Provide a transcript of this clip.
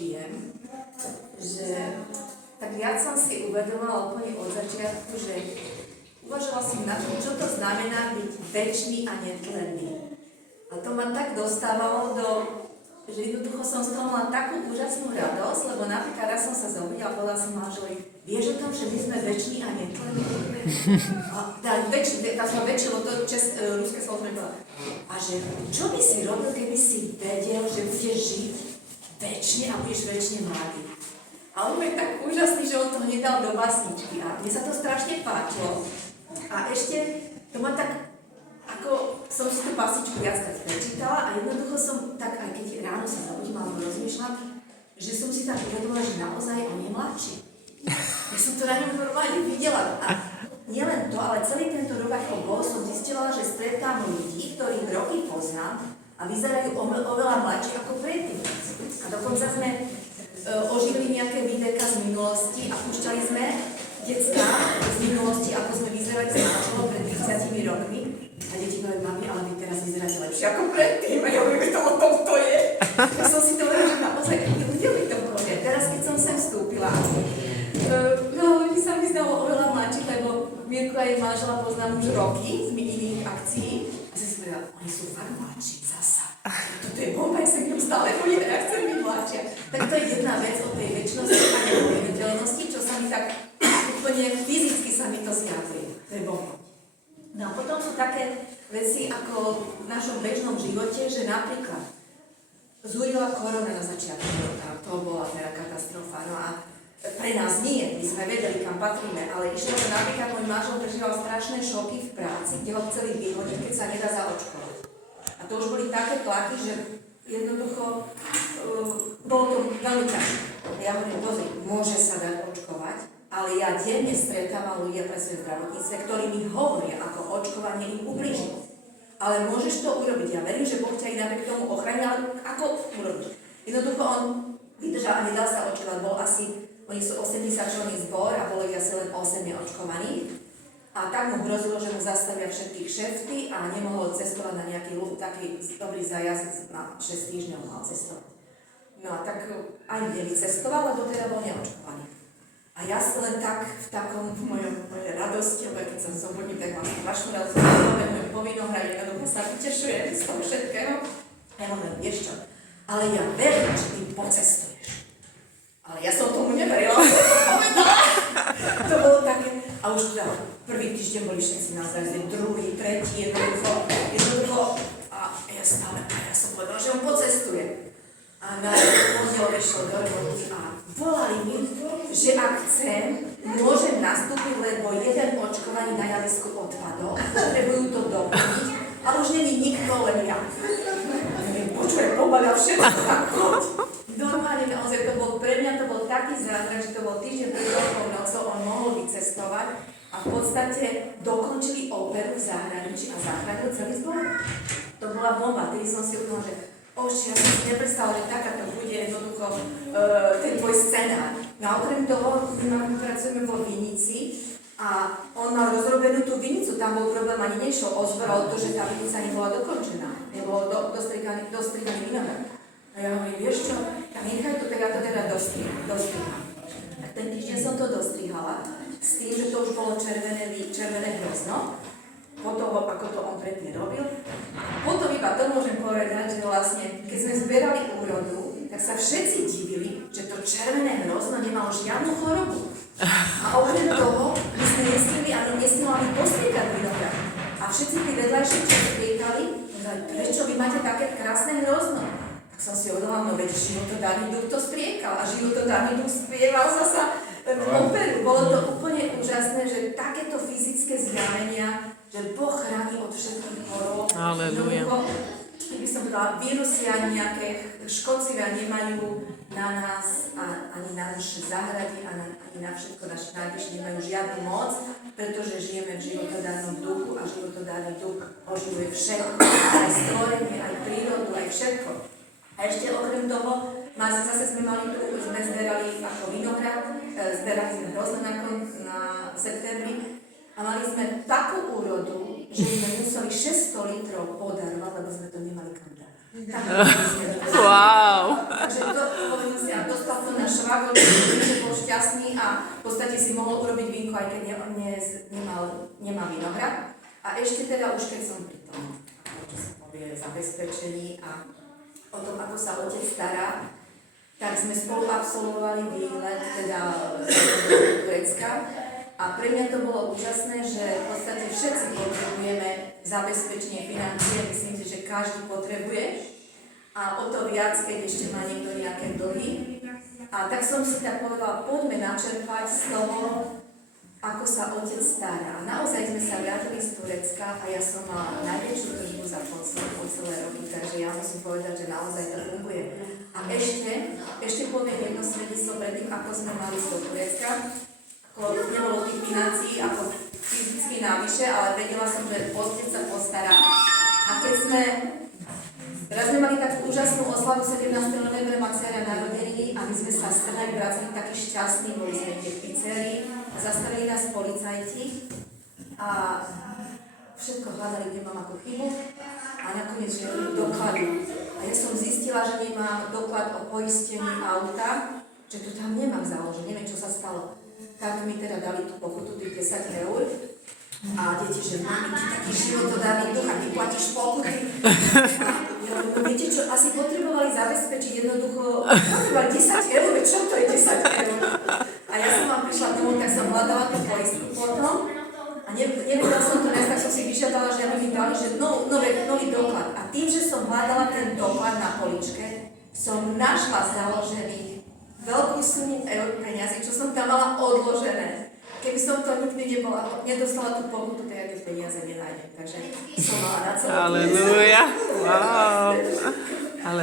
žijem, že tak viac som si uvedomila úplne od začiatku, že uvažovala som na to, čo to znamená byť väčší a netlenný. A to ma tak dostávalo do, že jednoducho som z toho mala takú úžasnú radosť, lebo napríklad raz som sa zobudila a povedala som manželovi, vieš o tom, že my sme väčší a netlenní? A tá väčší, tá väčšie, lebo to čes, e, ruské slovo. A že, čo by si robil, keby si vedel, že budeš žiť väčšine a budeš väčšine mladý? A on je tak úžasný, že on to hneď do básničky a mne sa to strašne páčilo. A ešte to ma tak, ako som si tú básničku viackrát prečítala a jednoducho som tak, aj keď ráno sa zabudím alebo rozmýšľam, že som si tak uvedomila, že naozaj on je mladší. Ja som to na ňom normálne videla. A nielen to, ale celý tento rok, ako bol, som zistila, že stretám ľudí, ktorých roky poznám a vyzerajú oveľa mladšie ako predtým. A dokonca sme e, oživili nejaké videka z minulosti a púšťali sme decka z minulosti, ako sme vyzerali s manželom pred 30 rokmi. A deti povedali, mami, ale vy teraz vyzeráte lepšie ako predtým. A ja hovorím, to o tom to je. Ja som si to hovorila, že naozaj ľudia mi to povedia. Teraz, keď som sem vstúpila, e, veľa ľudí sa mi zdalo oveľa mladších, lebo Mirku a manžela poznám už roky z iných akcií. A si povedala, oni sú fakt mladší zasa. Toto je bomba, ja sa k stále chodím, ja chcem byť mladšia. Tak to je jedna vec o tej väčšnosti a neviditeľnosti, čo sa mi tak úplne fyzicky sa mi to zjavuje. To je bomba. No a potom sú také veci ako v našom bežnom živote, že napríklad zúrila korona na začiatku roka, to bola teda katastrofa. No a pre nás nie, my sme vedeli, kam patríme, ale išlo to napríklad, môj manžel prežíval strašné šoky v práci, kde ho chceli vyhodiť, keď sa nedá zaočkovať. To už boli také tlaky, že jednoducho uh, bolo to veľmi ťažké. Ja hovorím, pozri, môže sa dať očkovať, ale ja denne stretávam ľudia pre svoje zdravotníctve, ktorí mi hovoria, ako očkovanie im ubliží. Ale môžeš to urobiť. Ja verím, že Boh ťa aj napriek tomu ochráni, ale ako urobiť? Jednoducho on vydržal a nedal sa očkovať. Bol asi, oni sú 80 členný zbor a bolo ich asi len 8 neočkovaných. A tak mu hrozilo, že mu zastavia všetkých šefty a nemohol cestovať na nejaký taký dobrý zajazd na 6 týždňov mal cestovať. No a tak ani nevycestoval, lebo teda bol neočkovaný. A ja si len tak v takom v mojom, mojej radosti, lebo keď som zobudím, tak mám strašnú radosť, môžem po vinohrade, jednoducho sa vytešujem z toho všetkého. Ja vieš čo, ale ja verím, že ty pocestuješ. Ale ja som tomu neverila, som to povedala. To bolo také, teda prvý týždeň boli všetci na zraze, druhý, tretí, jednoducho, jednoducho, a ja stále, a ja som povedala, že on pocestuje. A na pondelok išlo do roboty a volali mi, že ak chcem, môžem nastúpiť, lebo jeden očkovaný na javisku odpadol, potrebujú to doplniť, ale už není nikto, len ja. Počujem, pobavia všetko, tak choď. Normálne naozaj to bol, pre mňa to bol taký zázrak, že to bol týždeň pred veľkou nocou, on mohol vycestovať a v podstate dokončili operu v zahraničí a zachránil celý zbor. To bola bomba, tedy som si uvedomila, že oši, ja som si nepredstavila, že takáto bude jednoducho e, ten tvoj scenár. No a okrem toho, my pracujeme vo Vinici a on mal rozrobenú tú vinicu, tam bol problém, ani nešlo o zbor, ale to, že tá vinica nebola dokončená, nebolo do, dostrikaný, dostrikaný vinograd. A ja hovorím, vieš čo, tak nechaj to, tak ja to teda dostriham. ten týždeň som to dostrihala, s tým, že to už bolo červené, červené hrozno, po toho, ako to on predtým robil. Potom iba to môžem povedať, že vlastne, keď sme zberali úrodu, tak sa všetci divili, že to červené hrozno nemalo žiadnu chorobu. A okrem toho, my sme nesmeli ani nesmeli postriekať vinograd. A všetci tí vedľajší, čo striekali, prečo vy máte také krásne hrozno? Tak som si uvedomila, no veď životodárny duch to striekal a životodárny duch spieval zasa v operu. Bolo to úplne úžasné, že takéto fyzické zjavenia, že Boh chráni od všetkých chorób. Halelúja. Jednoducho, by som povedala, vírusy ani nejaké škodcivia nemajú na nás, a, ani na naše záhrady, ani, ani na všetko naše najbližšie nemajú žiadnu moc, pretože žijeme v životodárnom duchu a životodárny duch oživuje všetko, aj stvorenie, aj prírodu, aj všetko. A ešte okrem toho, zase sme mali tu, sme zberali ako vinograd, zberali sme hrozno na, na septembri a mali sme takú úrodu, že sme museli 600 litrov podarovať, lebo sme to nemali kam dať. Wow. Takže to, povedzme si, a to švagor, že bol šťastný a v podstate si mohol urobiť vínko, aj keď ne, ne, nemal, nemá vinohrad. A ešte teda už keď som pri tom, čo sa povie, zabezpečení a o tom, ako sa otec stará, tak sme spolu absolvovali výlet teda do Turecka a pre mňa to bolo úžasné, že v podstate všetci potrebujeme zabezpečenie financie, myslím si, že každý potrebuje a o to viac, keď ešte má niekto nejaké dlhy. A tak som si tak povedala, poďme načerpať z toho, ako sa otec stará. Naozaj sme sa vrátili z Turecka a ja som mala najväčšiu tržbu za po celé, po celé roky, takže ja musím povedať, že naozaj to funguje. A ešte, ešte poviem jedno svedectvo predtým, ako sme mali ísť do Turecka. Ako nebolo tých financií ako fyzicky navyše, ale vedela som, že otec sa postará. A keď sme Raz sme mali takú úžasnú oslavu 17. novembra má dcera narodeniny a my sme sa strhali, vracali takí šťastní, boli sme v pizzerii, zastavili nás policajti a všetko hľadali, kde mám ako chybu a nakoniec, že doklady. A ja som zistila, že nemám doklad o poistení auta, že to tam nemám založené, neviem, čo sa stalo. Tak mi teda dali tú pokutu tých 10 eur a deti, že mami, ty taký životodárny duch a ty platíš pokuty. A viete čo, asi potrebovali zabezpečiť jednoducho, potrebovali 10 eur, čo to je 10 eur? A ja som vám prišla domov, tak som hľadala tú poistku potom aby mi dali, že no, nové, nový doklad. A tým, že som hľadala ten doklad na poličke, som našla založených veľkú sumu eur peniazy, čo som tam mala odložené. Keby som to nikdy nebola, nedostala tú pokutu, tak ja tie peniaze nenájdem. Takže som mala na celé. Aleluja. Wow. Ale